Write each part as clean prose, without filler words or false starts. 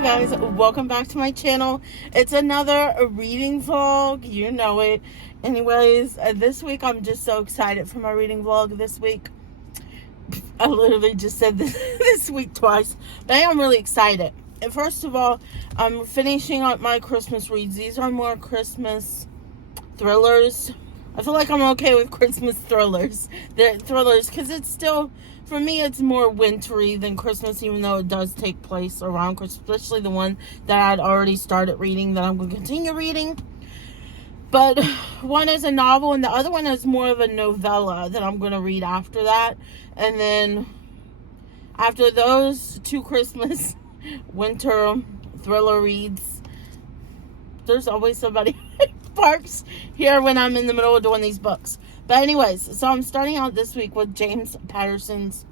Hi guys, welcome back to my channel. It's another reading vlog, you know it. Anyways, this week I'm just so excited for my reading vlog this week. I literally just said this week twice, but I am really excited. And first of all, I'm finishing up my Christmas reads. These are more Christmas thrillers. I feel like I'm okay with Christmas thrillers. They're thrillers because it's still, for me, it's more wintry than Christmas, even though it does take place around Christmas, especially the one that I'd already started reading that I'm going to continue reading. But one is a novel and the other one is more of a novella that I'm going to read after that. And then after those two Christmas winter thriller reads, there's always somebody barks here when I'm in the middle of doing these books. But anyways, so I'm starting out this week with James Patterson's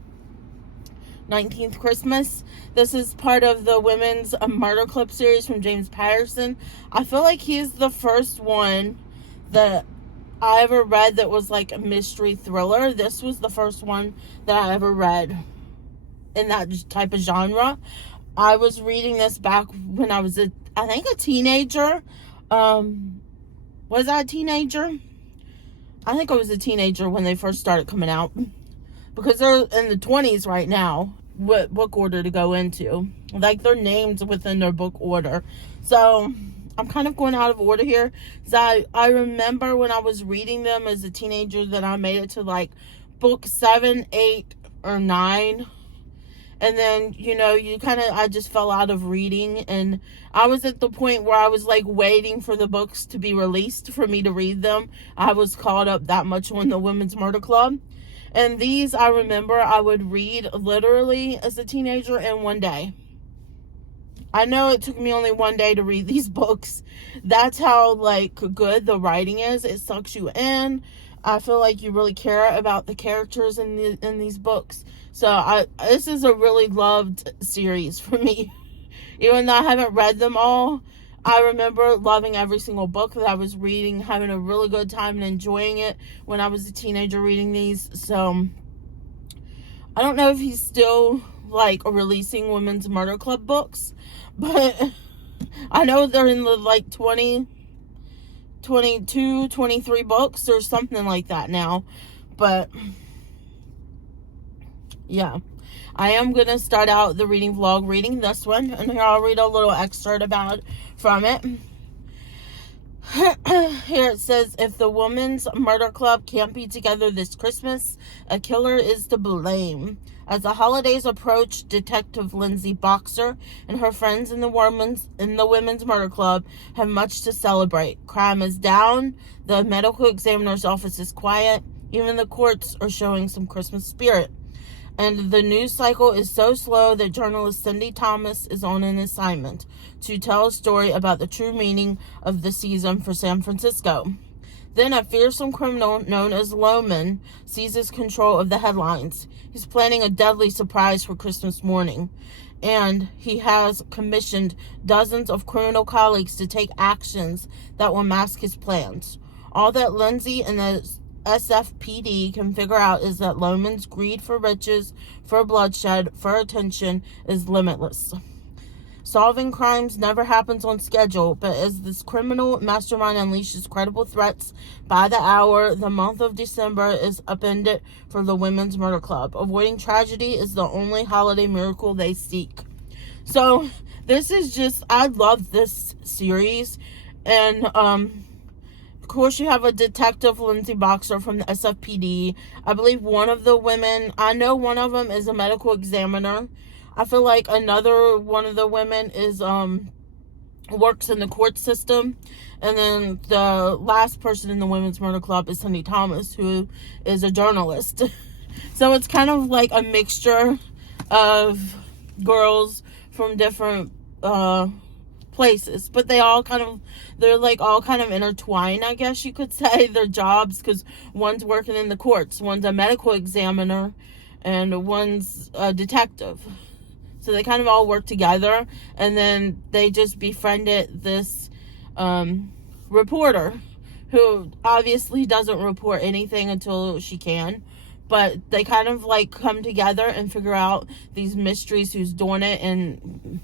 19th Christmas. This is part of the Women's Murder Club series from James Patterson. I feel like he's the first one that I ever read that was like a mystery thriller. This was the first one that I ever read in that type of genre. I was reading this back when I was I think a teenager. Was I a teenager? I think I was a teenager when they first started coming out, because they're in the 20s right now. What book order to go into? Like, they're named within their book order. So I'm kind of going out of order here. I remember when I was reading them as a teenager that I made it to like book 7, 8, or 9. And then, I just fell out of reading. And I was at the point where I was like waiting for the books to be released for me to read them. I was caught up that much on the Women's Murder Club. And these, I remember I would read literally as a teenager in one day. I know it took me only one day to read these books. That's how like good the writing is. It sucks you in. I feel like you really care about the characters in these books. So this is a really loved series for me. Even though I haven't read them all, I remember loving every single book that I was reading, having a really good time and enjoying it when I was a teenager reading these. So I don't know if he's still like releasing Women's Murder Club books, but I know they're in the like 20, 22, 23 books or something like that now. But yeah, I am going to start out the reading vlog reading this one. And here I'll read a little excerpt from it. Here it says, if the Women's Murder Club can't be together this Christmas, a killer is to blame. As the holidays approach, Detective Lindsay Boxer and her friends in the Women's Murder Club have much to celebrate. Crime is down, the medical examiner's office is quiet, even the courts are showing some Christmas spirit. And the news cycle is so slow that journalist Cindy Thomas is on an assignment to tell a story about the true meaning of the season for San Francisco. Then a fearsome criminal known as Loman seizes control of the headlines. He's planning a deadly surprise for Christmas morning, and he has commissioned dozens of criminal colleagues to take actions that will mask his plans. All that Lindsay and the SFPD can figure out is that Loman's greed for riches, for bloodshed, for attention is limitless. Solving crimes never happens on schedule, but as this criminal mastermind unleashes credible threats by the hour, the month of December is upended for the Women's Murder Club. Avoiding tragedy is the only holiday miracle they seek. So this is just, I love this series. And of course, you have a detective, Lindsay Boxer, from the SFPD. I believe one of the women, I know one of them is a medical examiner. I feel like another one of the women is works in the court system. And then the last person in the Women's Murder Club is Cindy Thomas, who is a journalist. So it's kind of like a mixture of girls from different places, but they're all kind of intertwined, I guess you could say, their jobs, because one's working in the courts, one's a medical examiner, and one's a detective. So they kind of all work together, and then they just befriended this reporter who obviously doesn't report anything until she can. But they kind of like come together and figure out these mysteries, who's doing it, and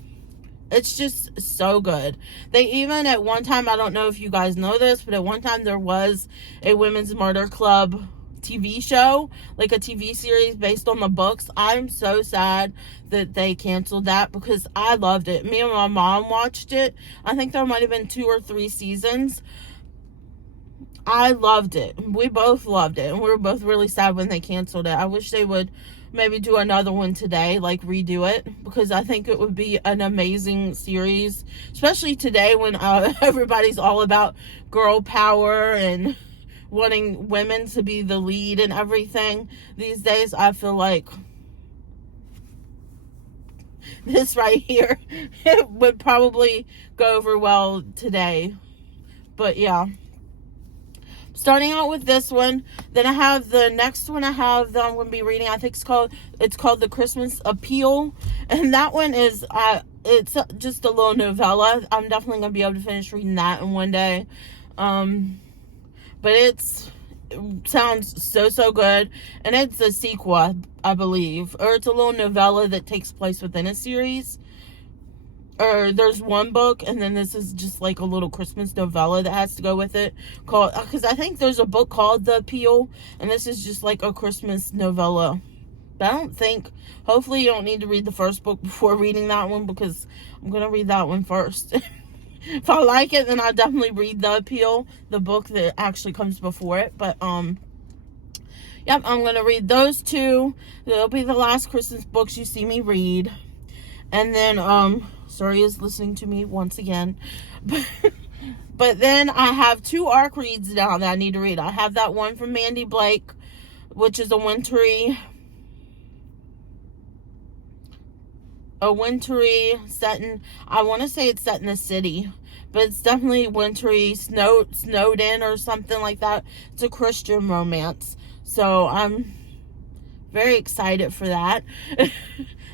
It's just so good. They even, at one time, I don't know if you guys know this, but at one time there was a Women's Murder Club TV show, like a TV series based on the books. I'm so sad that they canceled that because I loved it. Me and my mom watched it. I think there might have been 2 or 3 seasons. I loved it. We both loved it. And we were both really sad when they canceled it. I wish they would maybe do another one today, like redo it, because I think it would be an amazing series, especially today when everybody's all about girl power and wanting women to be the lead and everything. These days, I feel like this right here, it would probably go over well today. But yeah. Starting out with this one, then I have the next one that I'm going to be reading. I think it's called The Christmas Appeal, and that one is it's just a little novella. I'm definitely going to be able to finish reading that in one day. But it sounds so good, and it's a sequel, I believe, or it's a little novella that takes place within a series. Or there's one book, and then this is just like a little Christmas novella that has to go with it, because I think there's a book called The Appeal, and this is just like a Christmas novella. But I don't think, hopefully you don't need to read the first book before reading that one, because I'm going to read that one first. If I like it, then I'll definitely read The Appeal, the book that actually comes before it. But yep, I'm going to read those 2. They'll be the last Christmas books you see me read. And then Sorry is listening to me once again. But then I have 2 ARC reads down that I need to read. I have that one from Mandy Blake, which is a wintry set in, I want to say it's set in the city, but it's definitely wintry, snowed in or something like that. It's a Christian romance. So I'm very excited for that.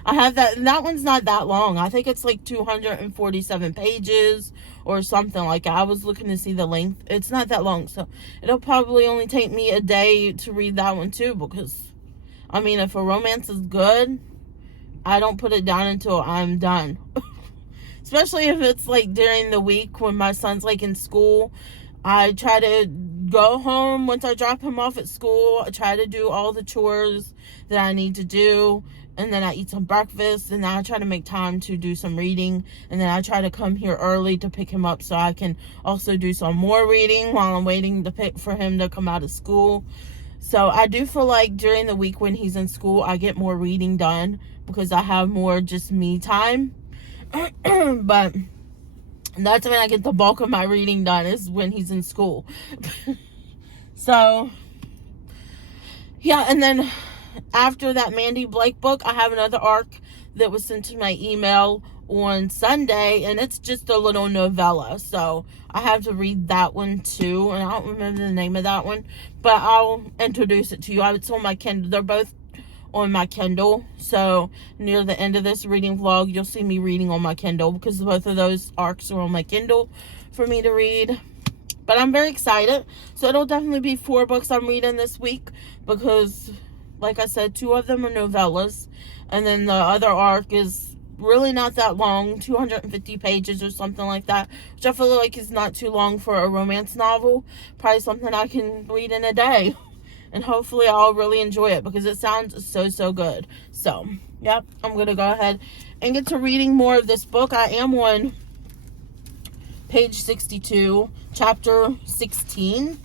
I have that, and that one's not that long. I think it's like 247 pages or something like that. I was looking to see the length. It's not that long, so it'll probably only take me a day to read that one too, because, I mean, if a romance is good, I don't put it down until I'm done. Especially if it's like during the week when my son's like in school. I try to go home once I drop him off at school. I try to do all the chores that I need to do. And then I eat some breakfast, and then I try to make time to do some reading, and then I try to come here early to pick him up so I can also do some more reading while I'm waiting for him to come out of school. So I do feel like during the week when he's in school, I get more reading done because I have more just me time. But that's when I get the bulk of my reading done, is when he's in school. So yeah, and then after that Mandy Blake book, I have another ARC that was sent to my email on Sunday, and it's just a little novella. So I have to read that one too, and I don't remember the name of that one, but I'll introduce it to you. It's on my Kindle. They're both on my Kindle. So near the end of this reading vlog, you'll see me reading on my Kindle, because both of those ARCs are on my Kindle for me to read. But I'm very excited. So it'll definitely be 4 books I'm reading this week, because like I said, 2 of them are novellas, and then the other ARC is really not that long, 250 pages or something like that, which I feel like is not too long for a romance novel. Probably something I can read in a day, and hopefully I'll really enjoy it, because it sounds so good. So yep, I'm gonna go ahead and get to reading more of this book. I am on page 62, chapter 16.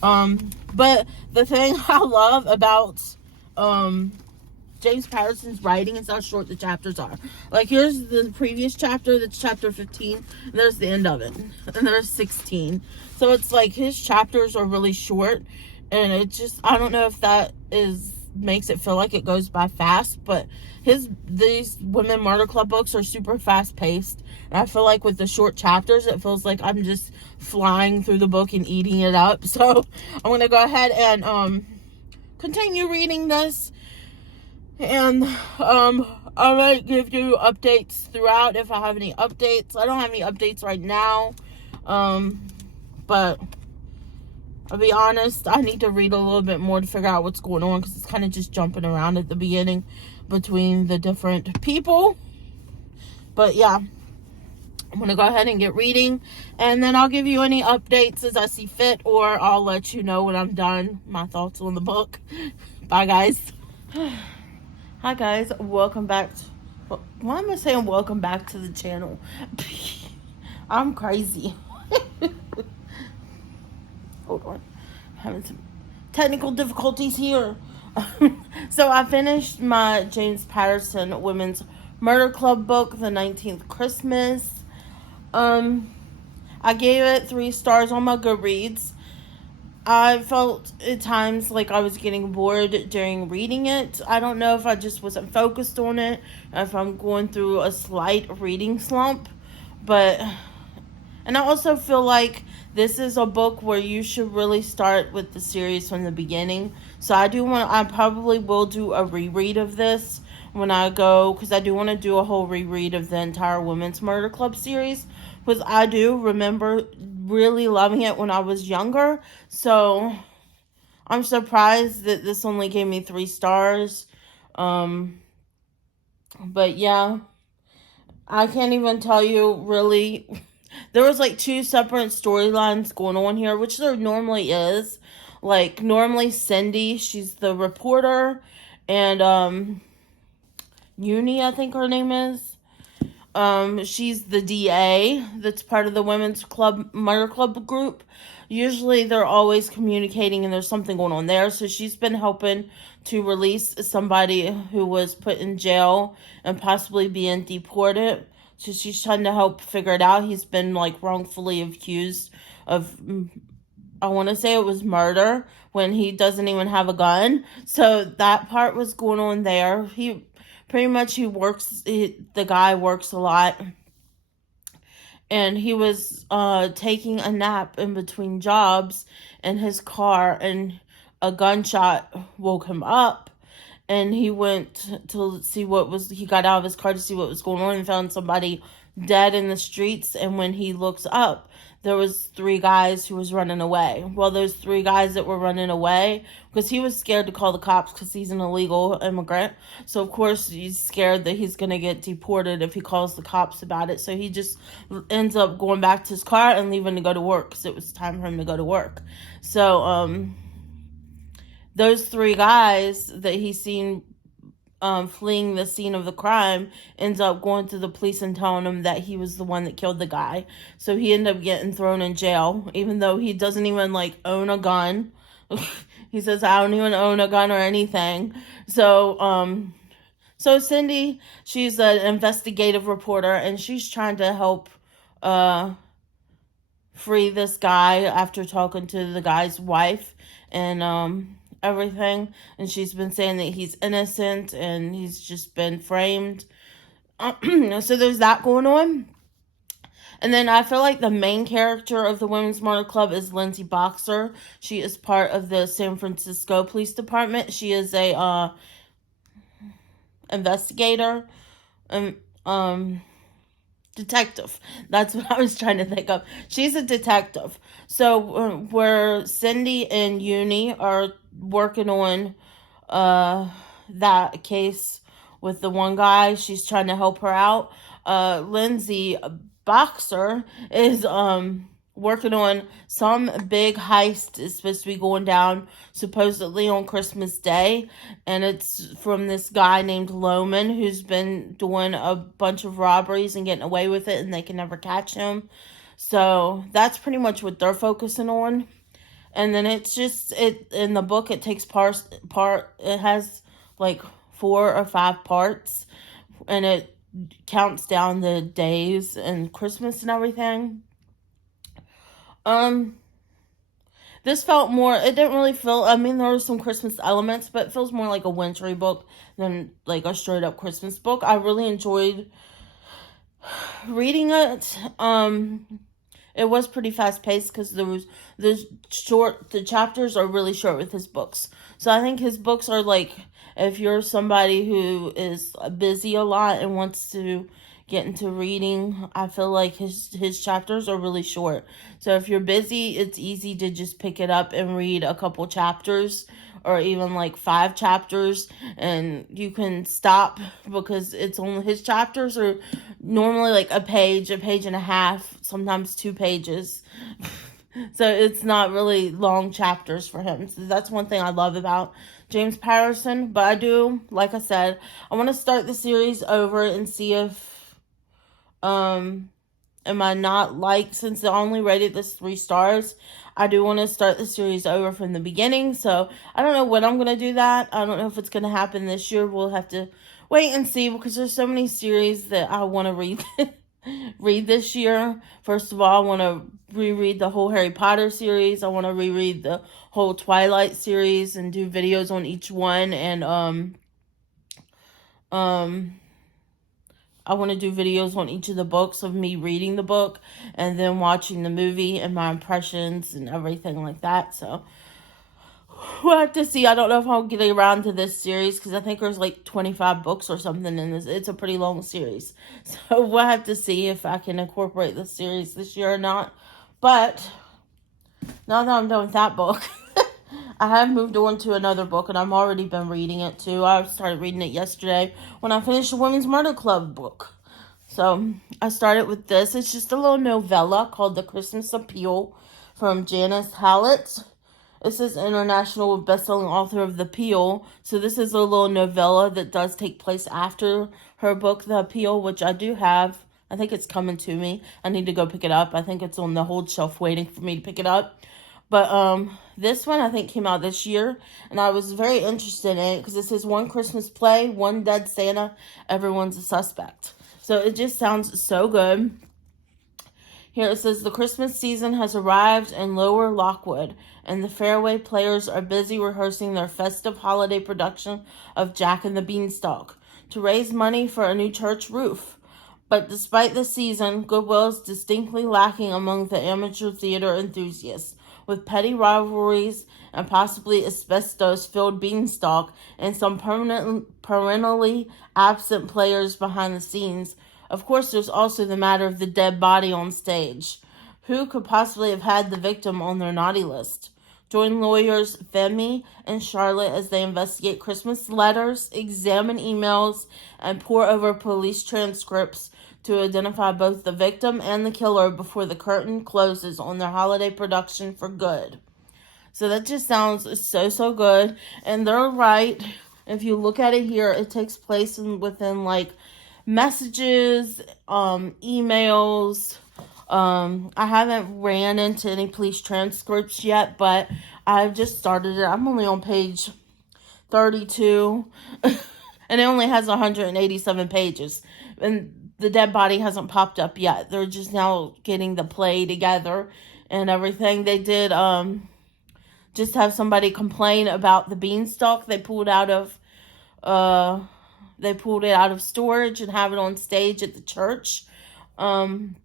But the thing I love about James Patterson's writing is how short the chapters are. Like, here's the previous chapter, that's chapter 15, and there's the end of it, and there's 16. So it's like his chapters are really short, and it just, I don't know if that makes it feel like it goes by fast, but these Women Murder Club books are super fast paced, and I feel like with the short chapters, it feels like I'm just flying through the book and eating it up. So I'm gonna go ahead and continue reading this, and I might give you updates throughout if I have any updates. I don't have any updates right now, but I'll be honest, I need to read a little bit more to figure out what's going on, because it's kind of just jumping around at the beginning between the different people. But yeah, I'm going to go ahead and get reading, and then I'll give you any updates as I see fit, or I'll let you know when I'm done, my thoughts on the book. Bye, guys. Hi, guys. Welcome back. Why am I saying welcome back to the channel? I'm crazy. Hold on. Having some technical difficulties here. So I finished my James Patterson Women's Murder Club book, The 19th Christmas. I gave it 3 stars on my Goodreads. I felt at times like I was getting bored during reading it. I don't know if I just wasn't focused on it, or if I'm going through a slight reading slump, and I also feel like this is a book where you should really start with the series from the beginning. So I probably will do a reread of this when I go, because I do want to do a whole reread of the entire Women's Murder Club series, because I do remember really loving it when I was younger. So I'm surprised that this only gave me 3 stars. But yeah, I can't even tell you really. There was like 2 separate storylines going on here, which there normally is. Like, normally Cindy, she's the reporter, and Uni, I think her name is. She's the DA that's part of the Women's Club Murder Club group. Usually they're always communicating and there's something going on there. So she's been helping to release somebody who was put in jail and possibly being deported. So she's trying to help figure it out. He's been like wrongfully accused of, I want to say it was murder, when he doesn't even have a gun. So that part was going on there. The guy works a lot, and he was taking a nap in between jobs in his car, and a gunshot woke him up, and he went to see he got out of his car to see what was going on, and found somebody dead in the streets. And when he looks up, there was 3 guys who was running away. Well, those 3 guys that were running away, because he was scared to call the cops because he's an illegal immigrant. So, of course, he's scared that he's going to get deported if he calls the cops about it. So he just ends up going back to his car and leaving to go to work, because it was time for him to go to work. So, those 3 guys that he's seen fleeing the scene of the crime ends up going to the police and telling them that he was the one that killed the guy. So he ended up getting thrown in jail, even though he doesn't even own a gun. He says, I don't even own a gun or anything. So Cindy, she's an investigative reporter, and she's trying to help free this guy after talking to the guy's wife and everything, and she's been saying that he's innocent and he's just been framed. So there's that going on. And then I feel like the main character of the Women's Murder Club is Lindsay Boxer. She is part of the San Francisco Police Department. She is a investigator and detective. That's what I was trying to think of. She's a detective. So where Cindy and Uni are working on that case with the one guy, she's trying to help her out. Lindsay Boxer is working on some big heist. Is supposed to be going down supposedly on Christmas Day, and it's from this guy named Loman, who's been doing a bunch of robberies and getting away with it, and they can never catch him. So that's pretty much what they're focusing on. And then it's just, in the book, it takes it has 4 or 5 parts, and it counts down the days and Christmas and everything. This felt more, it didn't really feel, there were some Christmas elements, but it feels more like a wintry book than a straight up Christmas book. I really enjoyed reading it. It was pretty fast paced because the chapters are really short with his books. So I think his books are if you're somebody who is busy a lot and wants to get into reading, I feel like his chapters are really short. So if you're busy, it's easy to just pick it up and read a couple chapters, or even 5 chapters, and you can stop because his chapters are normally like a page and a half, sometimes 2 pages. So it's not really long chapters for him. So that's one thing I love about James Patterson. But I do, like I said, I want to start the series over and see if, am I not like, since I only rated this 3 stars, I do want to start the series over from the beginning. So I don't know when I'm going to do that. I don't know if it's going to happen this year. We'll have to wait and see, because there's so many series that I want to read read this year. First of all, I want to reread the whole Harry Potter series. I want to reread the whole Twilight series and do videos on each one. And I want to do videos on each of the books of me reading the book and then watching the movie and my impressions and everything like that. So we'll have to see. I don't know if I'll get around to this series, because I think there's like 25 books or something in this. It's a pretty long series. So we'll have to see if I can incorporate the series this year or not. But now that I'm done with that book, I have moved on to another book, and I've already been reading it too. I started reading it yesterday when I finished the Women's Murder Club book. So I started with this. It's just a little novella called The Christmas Appeal from Janice Hallett. It says international best-selling author of The Appeal. So this is a little novella that does take place after her book, The Appeal, which I do have. I think it's coming to me. I need to go pick it up. I think it's on the hold shelf waiting for me to pick it up. But this one I think came out this year, and I was very interested in it because it says one Christmas play, one dead Santa, everyone's a suspect. So it just sounds so good. Here it says the Christmas season has arrived in Lower Lockwood, and the Fairway players are busy rehearsing their festive holiday production of Jack and the Beanstalk to raise money for a new church roof. But despite the season, goodwill is distinctly lacking among the amateur theater enthusiasts, with petty rivalries and possibly asbestos-filled beanstalk and some perennially absent players behind the scenes. Of course, there's also the matter of the dead body on stage. Who could possibly have had the victim on their naughty list? Join lawyers Femi and Charlotte as they investigate Christmas letters, examine emails, and pore over police transcripts to identify both the victim and the killer before the curtain closes on their holiday production for good. So that just sounds so good. And they're right. If you look at it here, it takes place within like messages, emails. I haven't ran into any police transcripts yet, but I've just started it. I'm only on page 32, and it only has 187 pages. And the dead body hasn't popped up yet. They're just now getting the play together and everything. They did just have somebody complain about the beanstalk they pulled it out of storage and have it on stage at the church. And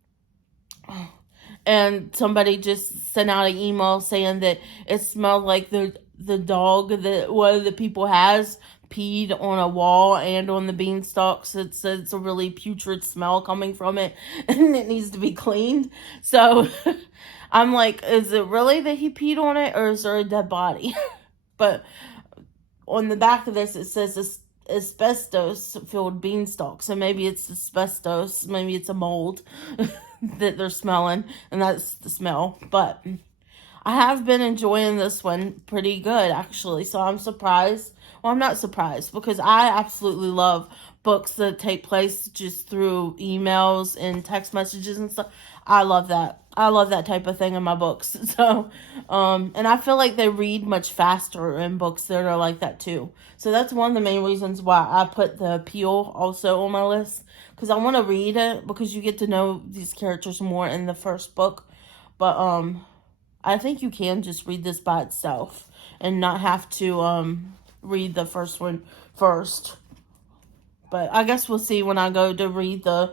somebody just sent out an email saying that it smelled like the dog that one of the people has peed on a wall and on the beanstalks. It's a really putrid smell coming from it, and it needs to be cleaned. So I'm like, is it really that he peed on it, or is there a dead body? But on the back of this, it says asbestos-filled beanstalk. So maybe it's asbestos, maybe it's a mold that they're smelling, and that's the smell. But I have been enjoying this one pretty good, actually. So I'm surprised. Well, I'm not surprised, because I absolutely love books that take place just through emails and text messages and stuff. I love that. I love that type of thing in my books. So, and I feel like they read much faster in books that are like that too. So that's one of the main reasons why I put The Appeal also on my list, because I want to read it, because you get to know these characters more in the first book. But I think you can just read this by itself and not have to read the first one first. But I guess we'll see when I go to read the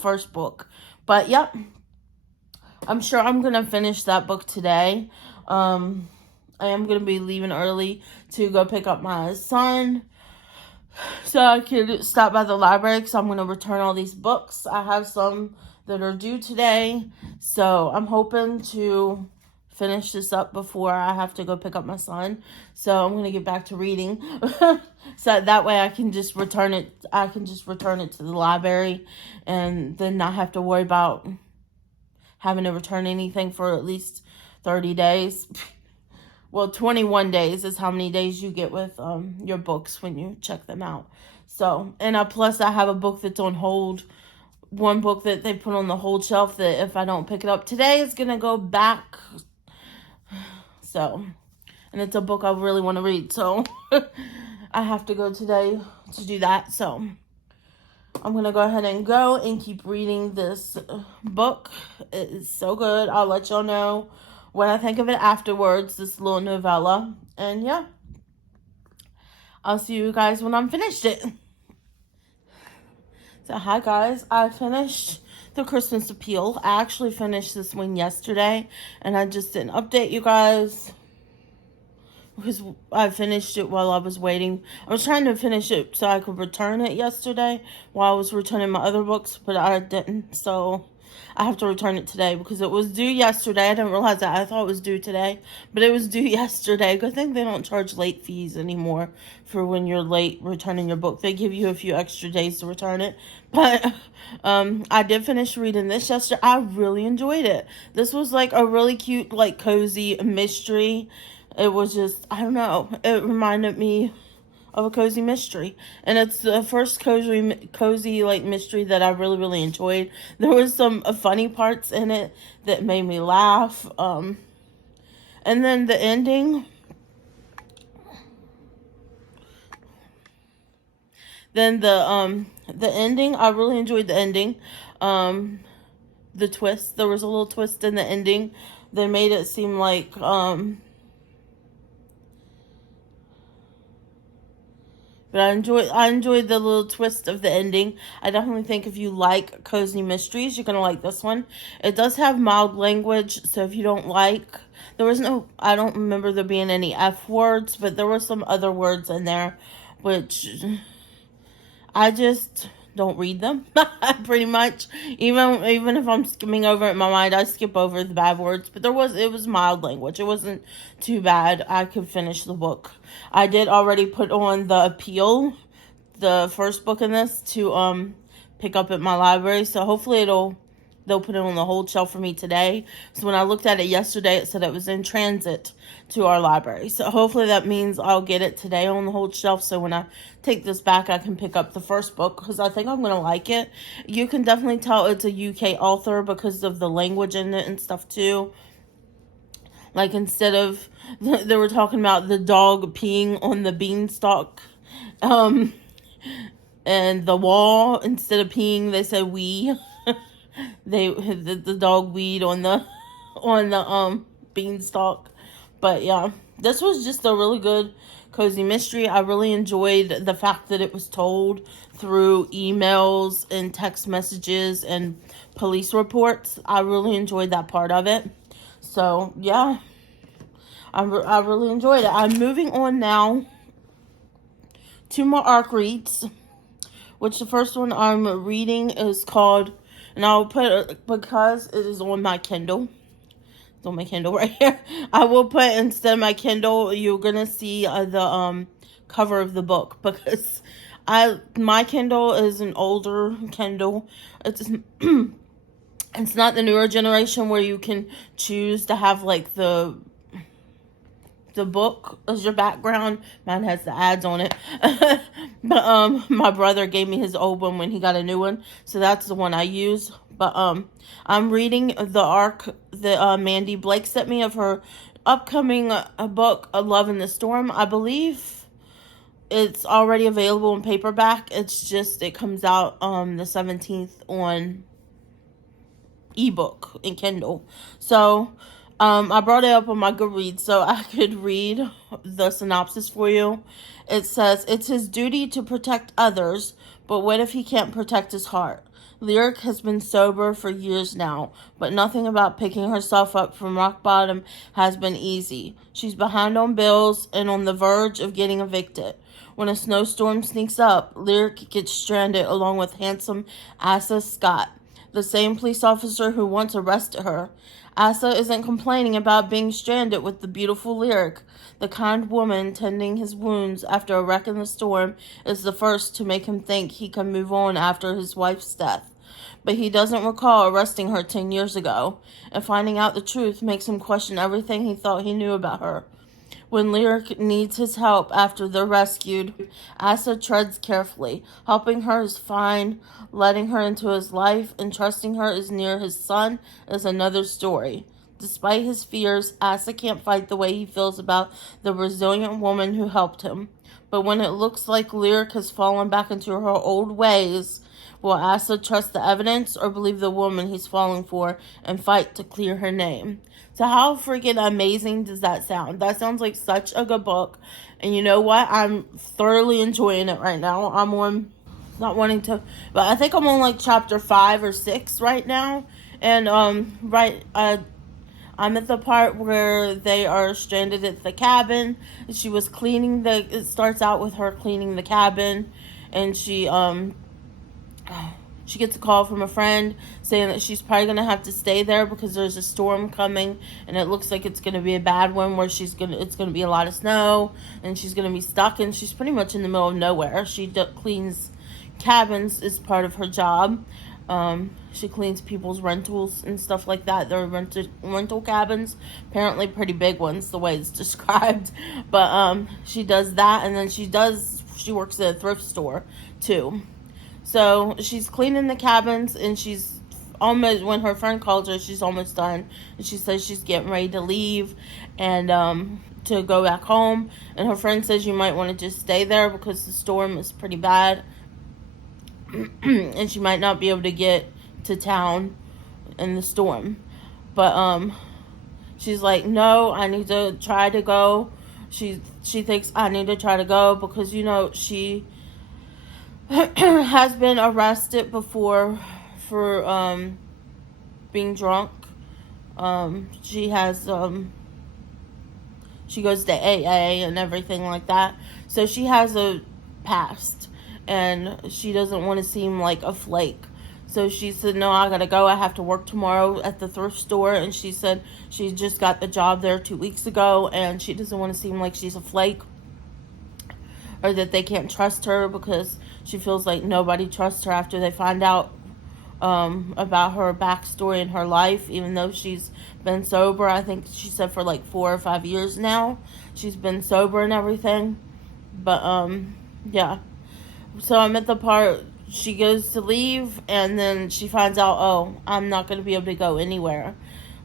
first book. But yep, I'm sure I'm gonna finish that book today. I am gonna be leaving early to go pick up my son, so I can stop by the library, because I'm gonna return all these books. I have some that are due today, so I'm hoping to finish this up before I have to go pick up my son. So I'm going to get back to reading. So that way I can just return it. I can just return it to the library and then not have to worry about having to return anything for at least 30 days. Well, 21 days is how many days you get with your books when you check them out. So, and plus I have a book that's on hold. One book that they put on the hold shelf that if I don't pick it up today, it's going to go back. So, and it's a book I really want to read. So, I have to go today to do that. So, I'm going to go ahead and go and keep reading this book. It is so good. I'll let y'all know what I think of it afterwards, this little novella. And yeah, I'll see you guys when I'm finished it. So hi guys, I finished The Christmas Appeal. I actually finished this one yesterday, and I just didn't update you guys because I finished it while I was waiting. I was trying to finish it so I could return it yesterday while I was returning my other books, but I didn't, so I have to return it today because it was due yesterday. I didn't realize that. I thought it was due today, but it was due yesterday. I think they don't charge late fees anymore for when you're late returning your book. They give you a few extra days to return it. But I did finish reading this yesterday. I really enjoyed it. This was like a really cute, like cozy mystery. It was just, I don't know, it reminded me of a cozy mystery, and it's the first cozy like mystery that I really enjoyed. There was some funny parts in it that made me laugh, and then the ending. Then the ending, I really enjoyed the ending. The twist, there was a little twist in the ending. They made it seem like but I enjoyed the little twist of the ending. I definitely think if you like cozy mysteries, you're going to like this one. It does have mild language, so if you don't like, I don't remember there being any F words, but there were some other words in there, which I just don't read them, pretty much. Even if I'm skimming over it in my mind, I skip over the bad words. But it was mild language. It wasn't too bad. I could finish the book. I did already put on The Appeal, the first book in this, to pick up at my library. So hopefully they'll put it on the hold shelf for me today. So when I looked at it yesterday, it said it was in transit to our library. So hopefully that means I'll get it today on the hold shelf. So when I take this back, I can pick up the first book because I think I'm going to like it. You can definitely tell it's a UK author because of the language in it and stuff too. Like instead of, they were talking about the dog peeing on the beanstalk and the wall. Instead of peeing, they said wee. The dog weed on the beanstalk. But yeah, this was just a really good cozy mystery. I really enjoyed the fact that it was told through emails and text messages and police reports. I really enjoyed that part of it. So yeah, I really enjoyed it. I'm moving on now to my ARC reads, which the first one I'm reading is called, and I'll put it because it is on my Kindle. It's on my Kindle right here. I will put, instead of my Kindle, you're gonna see the cover of the book because my Kindle is an older Kindle. It's not the newer generation where you can choose to have like the book as your background. Mine has the ads on it. But my brother gave me his old one when he got a new one, so that's the one I use. But I'm reading the ARC that Mandy Blake sent me of her upcoming book, A Love in the Storm. I believe it's already available in paperback. It's just, it comes out the 17th on ebook and Kindle. So I brought it up on my Goodreads so I could read the synopsis for you. It says, it's his duty to protect others, but what if he can't protect his heart? Lyric has been sober for years now, but nothing about picking herself up from rock bottom has been easy. She's behind on bills and on the verge of getting evicted. When a snowstorm sneaks up, Lyric gets stranded along with handsome Asa Scott, the same police officer who once arrested her. Asa isn't complaining about being stranded with the beautiful Lyric. The kind woman tending his wounds after a wreck in the storm is the first to make him think he can move on after his wife's death. But he doesn't recall arresting her 10 years ago, and finding out the truth makes him question everything he thought he knew about her. When Lyric needs his help after they're rescued, Asa treads carefully. Helping her is fine, letting her into his life and trusting her is near his son is another story. Despite his fears, Asa can't fight the way he feels about the resilient woman who helped him. But when it looks like Lyric has fallen back into her old ways, will Asa trust the evidence or believe the woman he's falling for and fight to clear her name? So how freaking amazing does that sound? That sounds like such a good book. And you know what? I'm thoroughly enjoying it right now. I'm on, not wanting to, but I think I'm on like chapter 5 or 6 right now. And I'm at the part where they are stranded at the cabin. She was cleaning it starts out with her cleaning the cabin, and she gets a call from a friend saying that she's probably going to have to stay there because there's a storm coming, and it looks like it's going to be a bad one where it's going to be a lot of snow, and she's going to be stuck, and she's pretty much in the middle of nowhere. She cleans cabins as part of her job. She cleans people's rentals and stuff like that. They're rental cabins, apparently pretty big ones, the way it's described. But she does that, and then she works at a thrift store too. So she's cleaning the cabins, and she's almost, when her friend calls her, she's almost done. And she says she's getting ready to leave and to go back home. And her friend says you might want to just stay there because the storm is pretty bad. And she might not be able to get to town in the storm. But she's like, no, I need to try to go. She thinks I need to try to go because, she has been arrested before for being drunk. She goes to AA and everything like that. So she has a past, and she doesn't want to seem like a flake. So she said, no, I gotta go. I have to work tomorrow at the thrift store. And she said she just got the job there 2 weeks ago, and she doesn't want to seem like she's a flake or that they can't trust her, because she feels like nobody trusts her after they find out about her backstory in her life, even though she's been sober. I think she said for like 4 or 5 years now she's been sober and everything. But yeah, so I'm at the part she goes to leave, and then she finds out, oh, I'm not going to be able to go anywhere.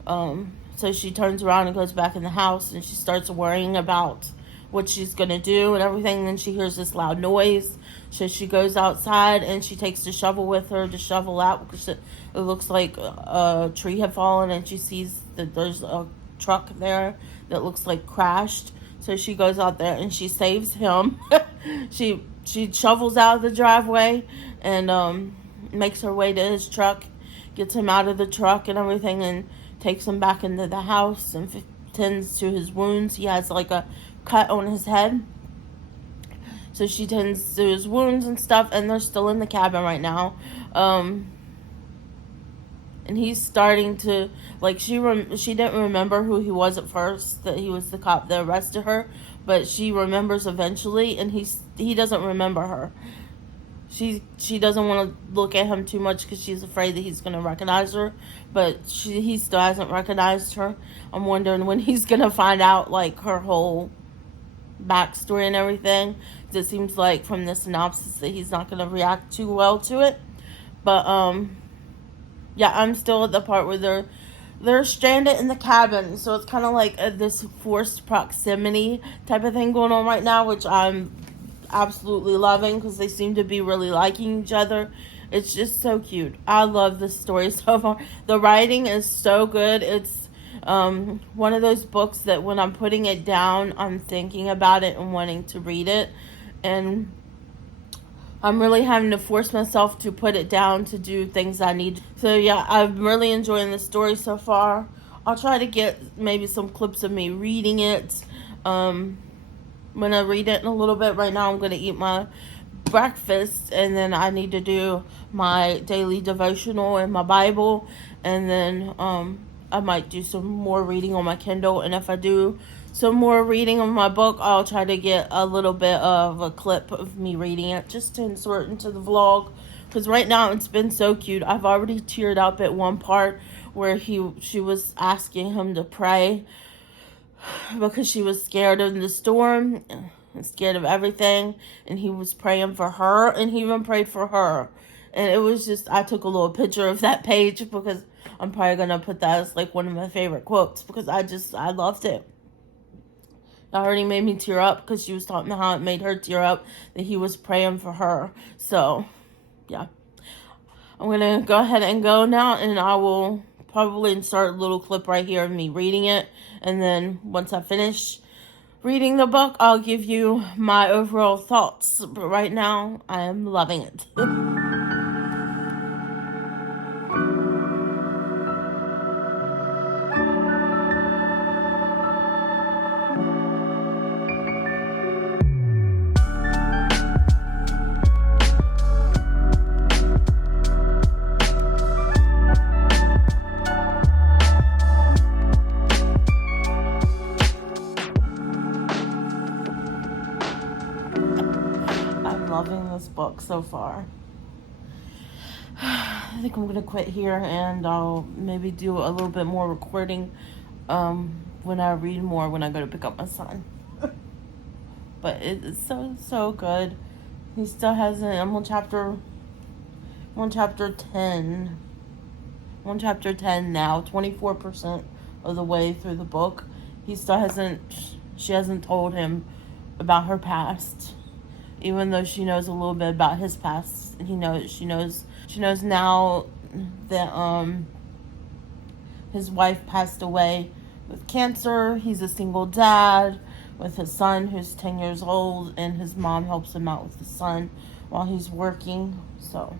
So she turns around and goes back in the house, and she starts worrying about what she's going to do and everything. And then she hears this loud noise. So she goes outside, and she takes the shovel with her to shovel out, because it looks like a tree had fallen, and she sees that there's a truck there that looks like crashed. So she goes out there and she saves him. She shovels out of the driveway and makes her way to his truck, gets him out of the truck and everything, and takes him back into the house and tends to his wounds. He has like a cut on his head. So she tends to his wounds and stuff, and they're still in the cabin right now. And he's starting to, like, she didn't remember who he was at first, that he was the cop that arrested her, but she remembers eventually, and he doesn't remember her. She doesn't want to look at him too much because she's afraid that he's going to recognize her, but he still hasn't recognized her. I'm wondering when he's going to find out, like, her whole backstory and everything. It seems like from the synopsis that he's not going to react too well to it. But yeah, I'm still at the part where they're stranded in the cabin, so it's kind of like this forced proximity type of thing going on right now, which I'm absolutely loving because they seem to be really liking each other. It's just so cute. I love this story so far. The writing is so good. It's one of those books that when I'm putting it down, I'm thinking about it and wanting to read it, and I'm really having to force myself to put it down to do things I need. So yeah, I'm really enjoying the story so far. I'll try to get maybe some clips of me reading it when I read it in a little bit. Right now I'm going to eat my breakfast, and then I need to do my daily devotional and my Bible, and then I might do some more reading on my Kindle, and if I do some more reading on my book, I'll try to get a little bit of a clip of me reading it just to insert into the vlog, because right now it's been so cute. I've already teared up at one part where she was asking him to pray because she was scared of the storm and scared of everything, and he was praying for her, and he even prayed for her. And it was just, I took a little picture of that page because I'm probably going to put that as like one of my favorite quotes, because I loved it. It already made me tear up because she was talking about how it made her tear up that he was praying for her. So, yeah. I'm going to go ahead and go now, and I will probably insert a little clip right here of me reading it. And then once I finish reading the book, I'll give you my overall thoughts. But right now, I am loving it. I'm loving this book so far. I think I'm going to quit here, and I'll maybe do a little bit more recording when I read more when I go to pick up my son. But it's so good. He still hasn't. I'm on chapter 10. I'm on chapter 10 now, 24% of the way through the book. She hasn't told him about her past, even though she knows a little bit about his past. She knows now that his wife passed away with cancer. He's a single dad with his son who's 10 years old, and his mom helps him out with the son while he's working. So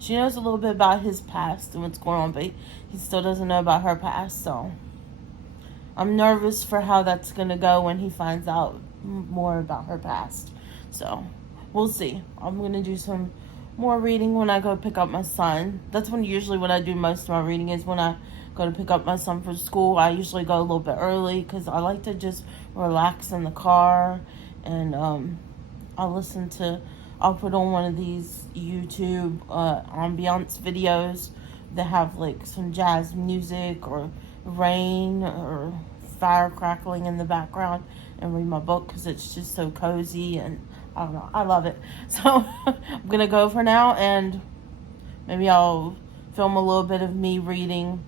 she knows a little bit about his past and what's going on, but he still doesn't know about her past. So I'm nervous for how that's going to go when he finds out more about her past. So we'll see. I'm going to do some more reading when I go pick up my son. That's usually when I do most of my reading, is when I go to pick up my son from school. I usually go a little bit early because I like to just relax in the car, and I'll put on one of these YouTube ambiance videos that have like some jazz music or rain or fire crackling in the background, and read my book because it's just so cozy, and I don't know, I love it. So I'm gonna go for now, and maybe I'll film a little bit of me reading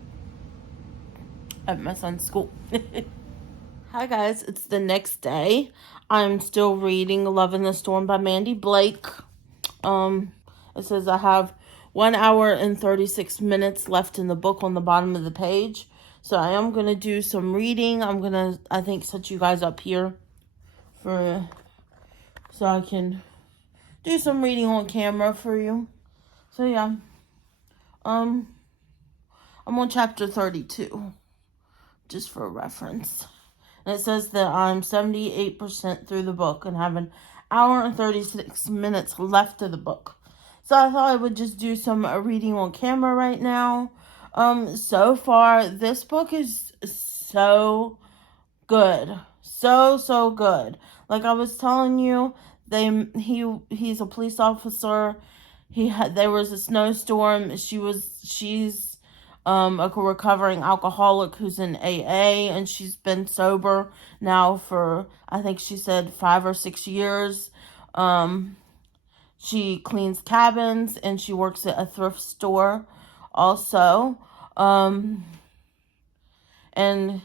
at my son's school. Hi guys, it's the next day. I'm still reading Love in the Storm by Mandy Blake. It says I have 1 hour and 36 minutes left in the book on the bottom of the page. So I am going to do some reading. I'm going to, I think, set you guys up here so I can do some reading on camera for you. So yeah, I'm on chapter 32, just for reference. And it says that I'm 78% through the book and have an hour and 36 minutes left of the book. So I thought I would just do some reading on camera right now. So far, this book is so good. So good. Like I was telling you, he's a police officer. There was a snowstorm. She's a recovering alcoholic who's in AA, and she's been sober now for, I think she said 5 or 6 years. She cleans cabins, and she works at a thrift store also. And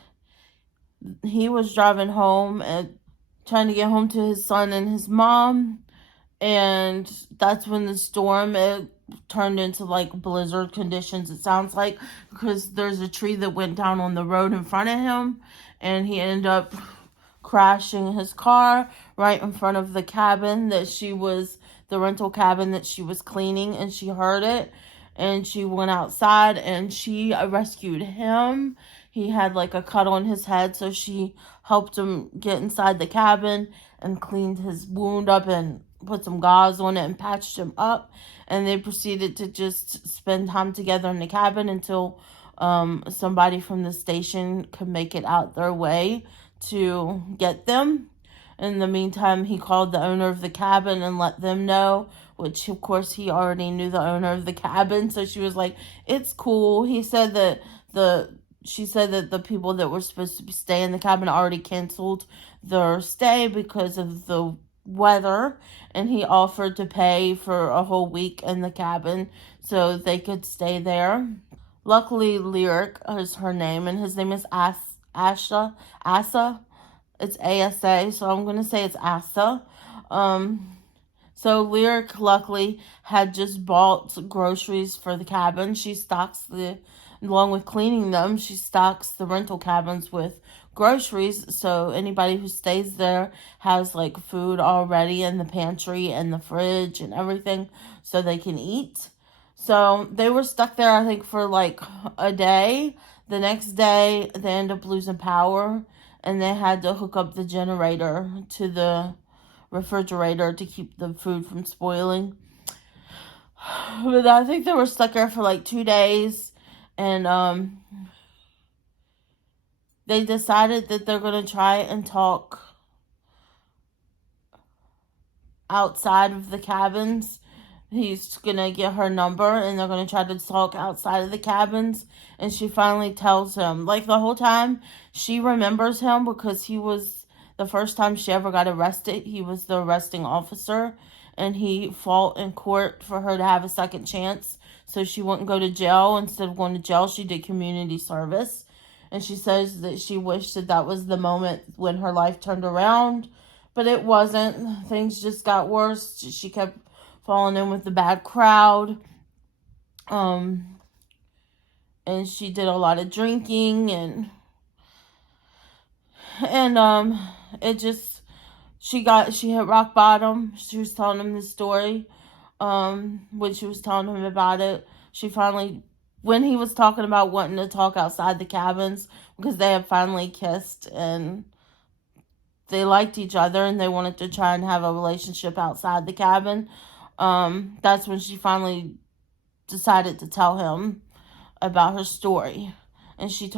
he was driving home and trying to get home to his son and his mom, and that's when the storm, it turned into like blizzard conditions, it sounds like, because there's a tree that went down on the road in front of him, and he ended up crashing his car right in front of the cabin the rental cabin that she was cleaning, and she heard it, and she went outside and she rescued him. He had like a cut on his head, so she helped him get inside the cabin and cleaned his wound up and put some gauze on it and patched him up. And they proceeded to just spend time together in the cabin until somebody from the station could make it out their way to get them. In the meantime, he called the owner of the cabin and let them know, which of course he already knew the owner of the cabin. So she was like, "It's cool." He said that she said that the people that were supposed to stay in the cabin already canceled their stay because of the weather, and he offered to pay for a whole week in the cabin so they could stay there. Luckily, Lyric is her name, and his name is Asa. It's ASA, so I'm going to say it's Asa. So Lyric, luckily, had just bought groceries for the cabin. She stocks along with cleaning them, she stocks the rental cabins with groceries, so anybody who stays there has like food already in the pantry and the fridge and everything so they can eat. So they were stuck there, I think, for like a day. The next day, they ended up losing power, and they had to hook up the generator to the refrigerator to keep the food from spoiling. But I think they were stuck there for like 2 days, and they decided that they're going to try and talk outside of the cabins. He's going to get her number, and they're going to try to talk outside of the cabins. And she finally tells him, like the whole time, she remembers him because he was, the first time she ever got arrested, he was the arresting officer. And he fought in court for her to have a second chance so she wouldn't go to jail. Instead of going to jail, she did community service. And she says that she wished that that was the moment when her life turned around. But it wasn't. Things just got worse. She kept falling in with the bad crowd. And she did a lot of drinking, and it just, she hit rock bottom. She was telling him the story. When she was telling him about it, she finally, when he was talking about wanting to talk outside the cabins because they had finally kissed and they liked each other and they wanted to try and have a relationship outside the cabin, that's when she finally decided to tell him about her story. And she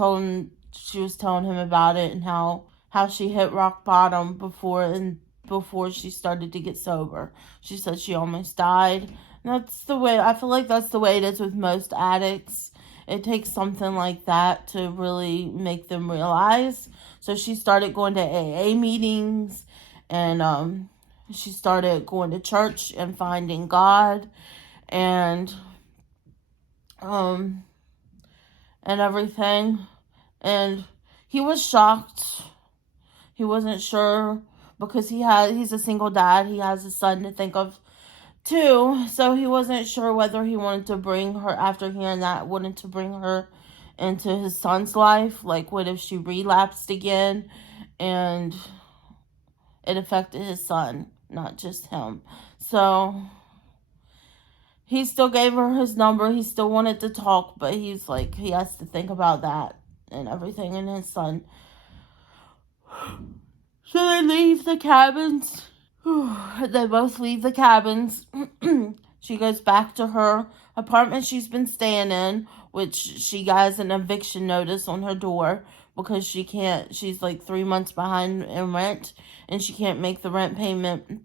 was telling him about it and how she hit rock bottom before she started to get sober. She said she almost died. And that's the way, I feel like that's the way it is with most addicts. It takes something like that to really make them realize. So she started going to AA meetings, and she started going to church and finding God, and everything. And he was shocked. He wasn't sure because he's a single dad. He has a son to think of too. So he wasn't sure whether he wanted to bring her, after hearing that, wanted to bring her into his son's life. Like, what if she relapsed again and it affected his son, not just him? So he still gave her his number. He still wanted to talk, but he's like, he has to think about that and everything and his son. So they leave the cabins. They both leave the cabins. She goes back to her apartment she's been staying in, which she got an eviction notice on her door because she's like 3 months behind in rent, and she can't make the rent payment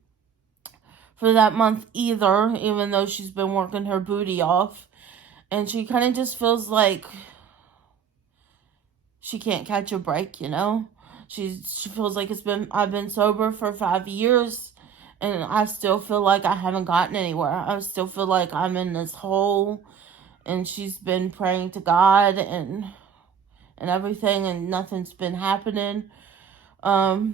for that month either, even though she's been working her booty off. And she kind of just feels like she can't catch a break, you know? She feels like I've been sober for 5 years, and I still feel like I haven't gotten anywhere. I still feel like I'm in this hole, and she's been praying to God and everything, and nothing's been happening. But,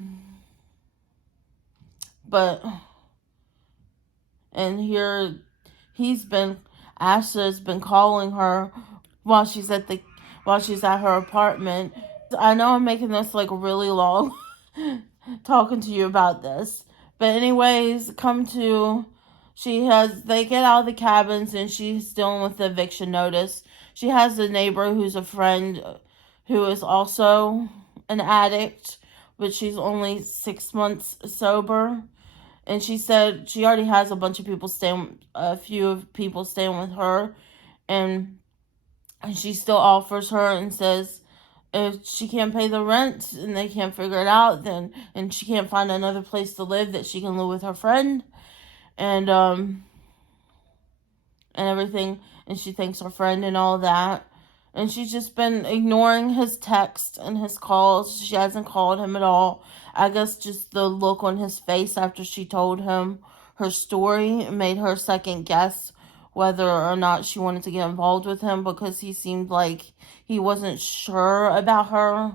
and here, Asha's been calling her while she's at her apartment. I know I'm making this like really long talking to you about this. But anyways, they get out of the cabins and she's dealing with the eviction notice. She has a neighbor who's a friend who is also an addict, but she's only 6 months sober. And she said she already has a few people staying with her. And And she still offers her and says if she can't pay the rent and they can't figure it out, then and she can't find another place to live, that she can live with her friend and everything. And she thanks her friend and all that. And she's just been ignoring his texts and his calls. She hasn't called him at all. I guess just the look on his face after she told him her story made her second guess whether or not she wanted to get involved with him, because he seemed like he wasn't sure about her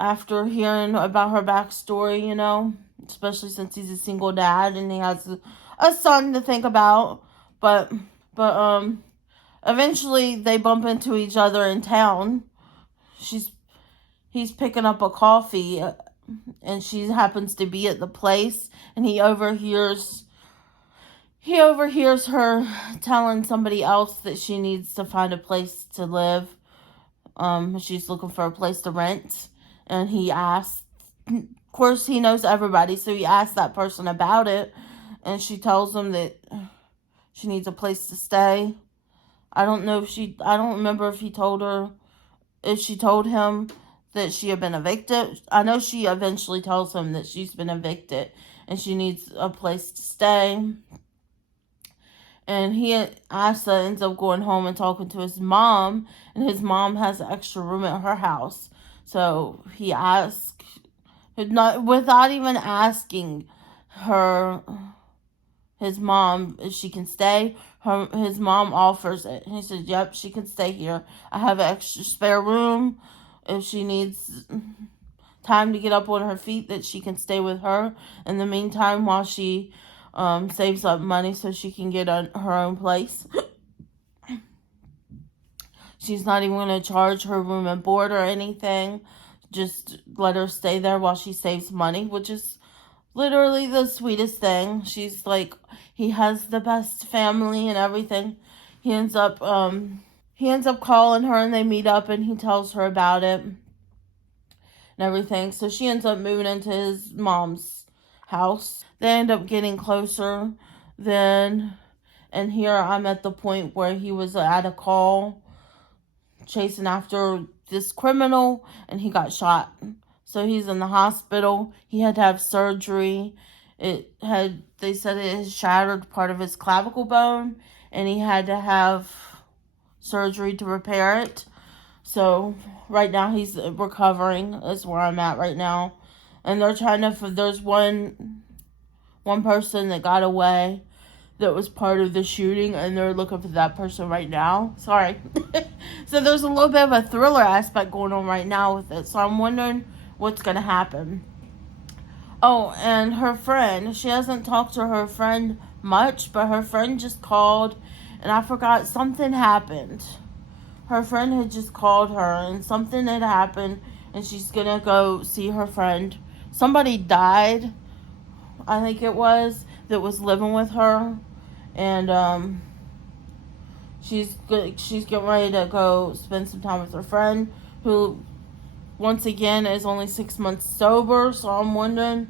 after hearing about her backstory, especially since he's a single dad and he has a son to think about. But eventually they bump into each other in town. He's picking up a coffee, and she happens to be at the place, and he overhears her telling somebody else that she needs to find a place to live. She's looking for a place to rent, and he asks, of course he knows everybody, so he asks that person about it, and she tells him that she needs a place to stay. I don't remember if she told him that she had been evicted. I know she eventually tells him that she's been evicted and she needs a place to stay. And Asa ends up going home and talking to his mom, and his mom has an extra room at her house. So he asks, without even asking his mom if she can stay. His mom offers it. He says, yep, she can stay here. I have an extra spare room. If she needs time to get up on her feet, that she can stay with her. In the meantime, while she saves up money so she can get her own place. She's not even going to charge her room and board or anything. Just let her stay there while she saves money, which is literally the sweetest thing. She's like, he has the best family and everything. He ends up calling her, and they meet up, and he tells her about it and everything. So she ends up moving into his mom's house. They end up getting closer then, and here I'm at the point where he was at a call chasing after this criminal, and he got shot. So he's in the hospital. He had to have surgery. They said it had shattered part of his clavicle bone, and he had to have surgery to repair it. So right now he's recovering, is where I'm at right now. And they're there's one person that got away that was part of the shooting, and they're looking for that person right now. Sorry. So there's a little bit of a thriller aspect going on right now with it. So I'm wondering what's going to happen. Oh, and her friend, she hasn't talked to her friend much, but her friend just called, and I forgot something happened. Her friend had just called her, and something had happened, and she's going to go see her friend. Somebody died, I think it was, that was living with her, and she's getting ready to go spend some time with her friend, who once again is only 6 months sober. So I'm wondering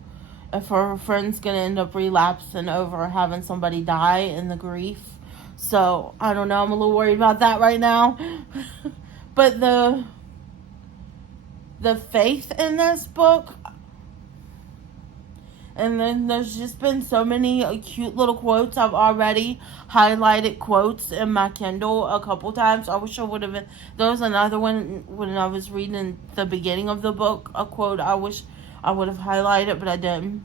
if her friend's gonna end up relapsing over having somebody die in the grief. So I don't know, I'm a little worried about that right now. But the faith in this book, and then there's just been so many cute little quotes. I've already highlighted quotes in my Kindle a couple times. I wish I would have been. There was another one when I was reading the beginning of the book, a quote I wish I would have highlighted, but I didn't.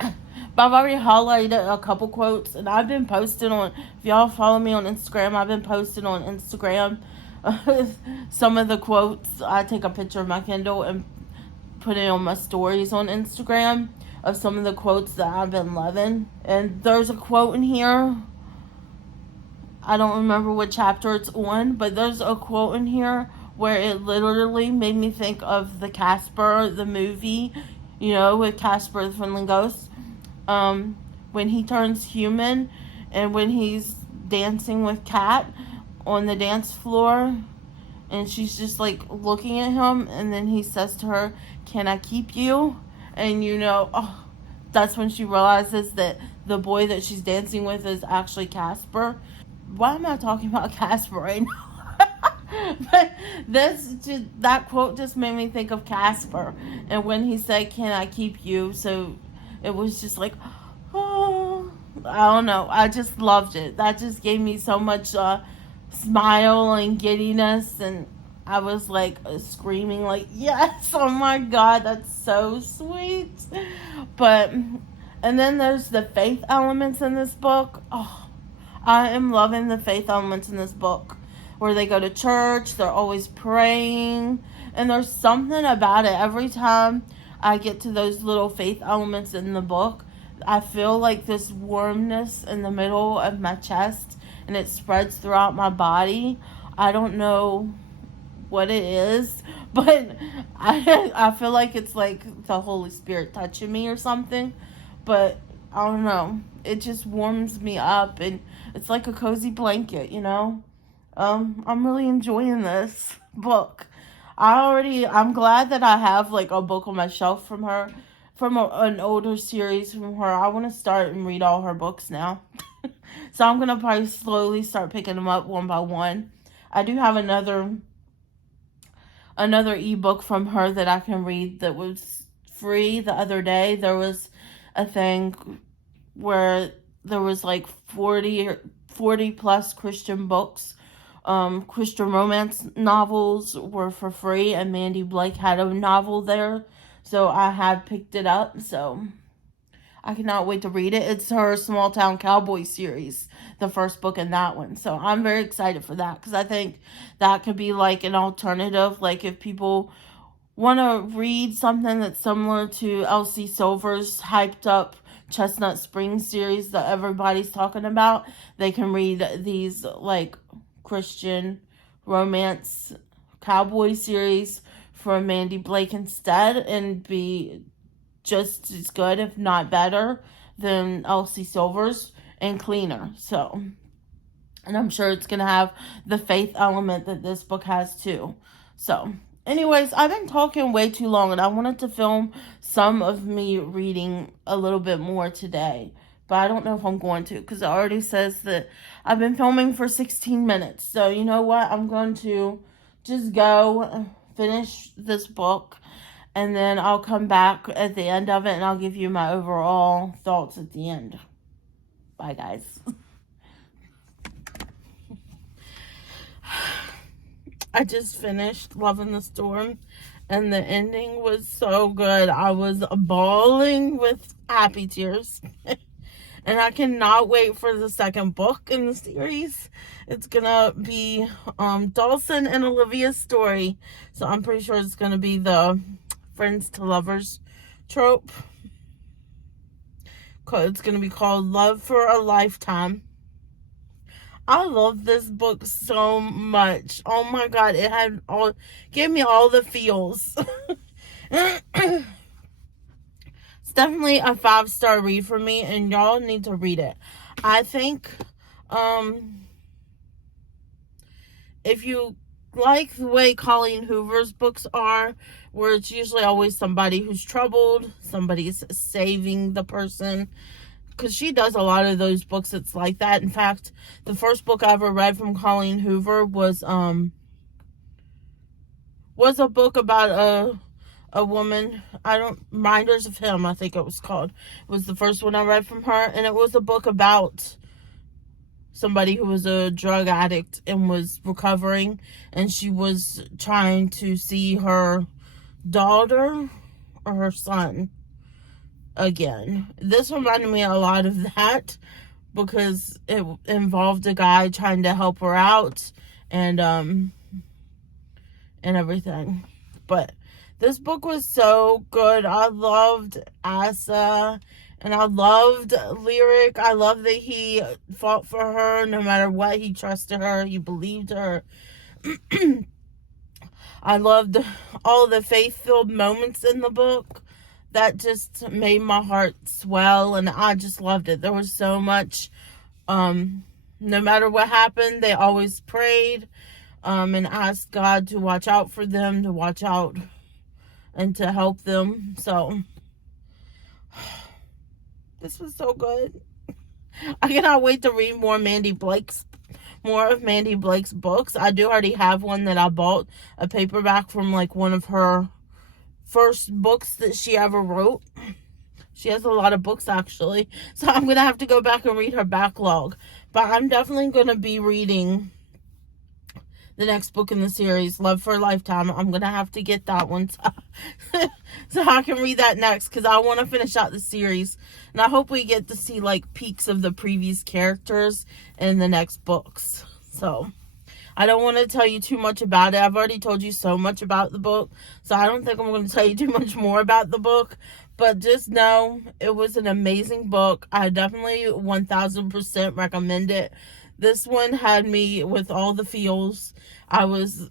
But I've already highlighted a couple quotes, and I've been posting on, if y'all follow me on Instagram, I've been posting on Instagram some of the quotes. I take a picture of my Kindle and put it on my stories on Instagram of some of the quotes that I've been loving. And there's a quote in here, I don't remember what chapter it's on, but there's a quote in here where it literally made me think of the Casper, the movie, with Casper the Friendly Ghost. When he turns human and when he's dancing with Kat on the dance floor, and she's just like looking at him, and then he says to her, "Can I keep you?" And that's when she realizes that the boy that she's dancing with is actually Casper. Why am I talking about Casper right now? But that quote just made me think of Casper, and when he said, "Can I keep you?" So it was just like, oh, I don't know. I just loved it. That just gave me so much smile and giddiness, and I was like screaming, like, yes, oh my God, that's so sweet. But and then there's the faith elements in this book. Oh, I am loving the faith elements in this book, where they go to church, they're always praying, and there's something about it. Every time I get to those little faith elements in the book, I feel like this warmness in the middle of my chest, and it spreads throughout my body. I don't know what it is, but I feel like it's like the Holy Spirit touching me or something. But I don't know. It just warms me up, and it's like a cozy blanket, you know? I'm really enjoying this book. I'm glad that I have like a book on my shelf from her, from an older series from her. I want to start and read all her books now. So I'm going to probably slowly start picking them up one by one. I do have another ebook from her that I can read that was free the other day. There was a thing where there was like 40 plus Christian books. Christian romance novels were for free, and Mandy Blake had a novel there, so I have picked it up. So I cannot wait to read it. It's her Small Town Cowboy series, the first book in that one. So I'm very excited for that, because I think that could be like an alternative. Like if people want to read something that's similar to Elsie Silver's hyped up Chestnut Springs series that everybody's talking about, they can read these like Christian romance cowboy series from Mandy Blake instead, and be just as good, if not better, than Elsie Silver's, and cleaner. So, and I'm sure it's going to have the faith element that this book has too. So, anyways, I've been talking way too long, and I wanted to film some of me reading a little bit more today. But I don't know if I'm going to, because it already says that I've been filming for 16 minutes. So, you know what? I'm going to just go finish this book, and then I'll come back at the end of it, and I'll give you my overall thoughts at the end. Bye, guys. I just finished Love in the Storm, and the ending was so good. I was bawling with happy tears. And I cannot wait for the second book in the series. It's gonna be Dawson and Olivia's story. So I'm pretty sure it's gonna be the friends to lovers trope. It's gonna be called Love for a Lifetime. I love this book so much. Oh my God, gave me all the feels. It's definitely a 5-star read for me, and y'all need to read it. I think if you like the way Colleen Hoover's books are, where it's usually always somebody who's troubled, somebody's saving the person, because she does a lot of those books. It's like that. In fact, the first book I ever read from Colleen Hoover was a book about a woman. Minders of Him, I think it was called. It was the first one I read from her, and it was a book about somebody who was a drug addict and was recovering, and she was trying to see her daughter or her son again. This reminded me a lot of that, because it involved a guy trying to help her out and everything. But this book was so good. I loved Asa, and I loved Lyric. I love that he fought for her no matter what. He trusted her. He believed her. I loved all the faith-filled moments in the book. That just made my heart swell, and I just loved it. There was so much. No matter what happened, they always prayed and asked God to watch out for them, to watch out and to help them. So this was so good. I cannot wait to read more Mandy Blake's more of Mandy Blake's books. I do already have one that I bought, a paperback from like one of her first books that she ever wrote. She has a lot of books, actually. So I'm going to have to go back and read her backlog. But I'm definitely going to be reading the next book in the series, Love for a Lifetime. I'm going to have to get that one so I can read that next, because I want to finish out the series. And I hope we get to see, like, peeks of the previous characters in the next books. So I don't want to tell you too much about it. I've already told you so much about the book, so I don't think I'm going to tell you too much more about the book. But just know it was an amazing book. I definitely 1000% recommend it. This one had me with all the feels. I was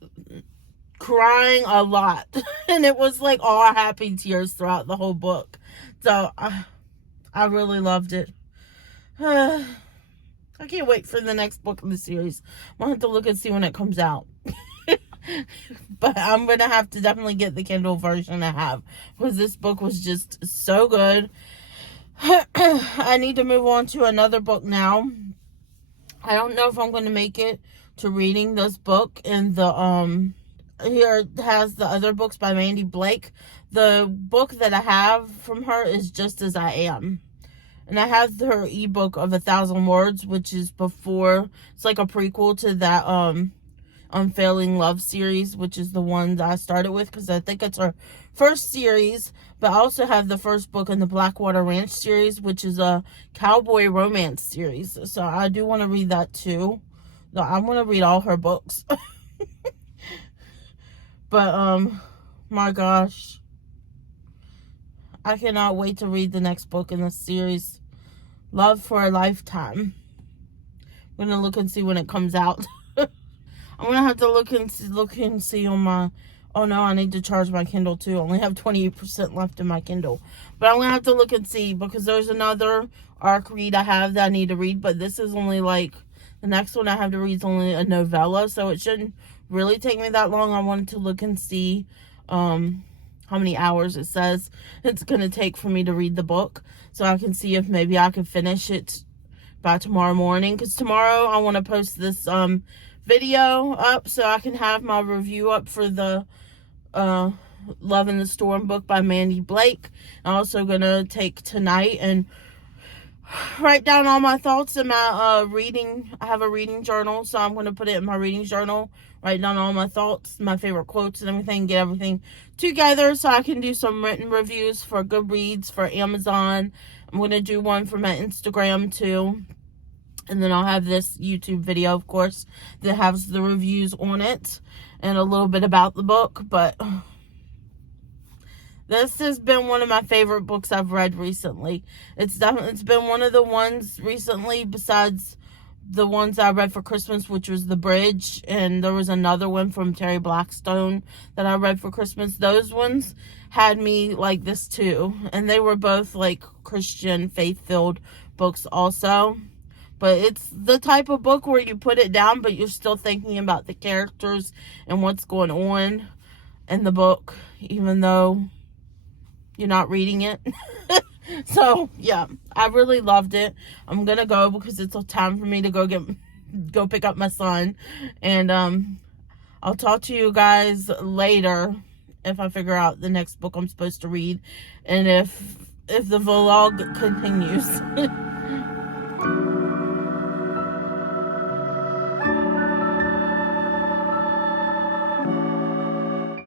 crying a lot. And it was like all happy tears throughout the whole book. So I really loved it. I can't wait for the next book in the series. I'll have to look and see when it comes out. But I'm going to have to definitely get the Kindle version I have, because this book was just so good. I need to move on to another book now. I don't know if I'm going to make it to reading this book. And the here it has the other books by Mandy Blake. The book that I have from her is Just As I Am. And I have her ebook of 1,000 Words, which is before, it's like a prequel to that Unfailing Love series, which is the one that I started with, because I think it's her first series. But I also have the first book in the Blackwater Ranch series, which is a cowboy romance series. So I do want to read that too. So I want to read all her books. But my gosh, I cannot wait to read the next book in this series, Love for a Lifetime. I'm gonna look and see when it comes out. I'm gonna have to look and see on my. Oh no, I need to charge my Kindle too. I only have 28% left in my Kindle, but I'm gonna have to look and see, because there's another ARC read I have that I need to read. But this is only like, the next one I have to read is only a novella, so it shouldn't really take me that long. I wanted to look and see how many hours it says it's gonna take for me to read the book, so I can see if maybe I can finish it by tomorrow morning. Because tomorrow I want to post this video up so I can have my review up for the Love in the Storm book by Mandy Blake. I'm also gonna take tonight and write down all my thoughts in my reading. I have a reading journal, so I'm gonna put it in my reading journal, write down all my thoughts, my favorite quotes and everything, get everything together so I can do some written reviews for Goodreads, for Amazon. I'm gonna do one for my Instagram too. And then I'll have this YouTube video, of course, that has the reviews on it and a little bit about the book. But this has been one of my favorite books I've read recently. It's been one of the ones recently, besides the ones I read for Christmas, which was The Bridge. And there was another one from Terry Blackstone that I read for Christmas. Those ones had me like this too. And they were both like Christian, faith-filled books also. But it's the type of book where you put it down, but you're still thinking about the characters and what's going on in the book, even though you're not reading it. So, yeah, I really loved it. I'm going to go because it's time for me to go pick up my son. And I'll talk to you guys later if I figure out the next book I'm supposed to read. And if the vlog continues.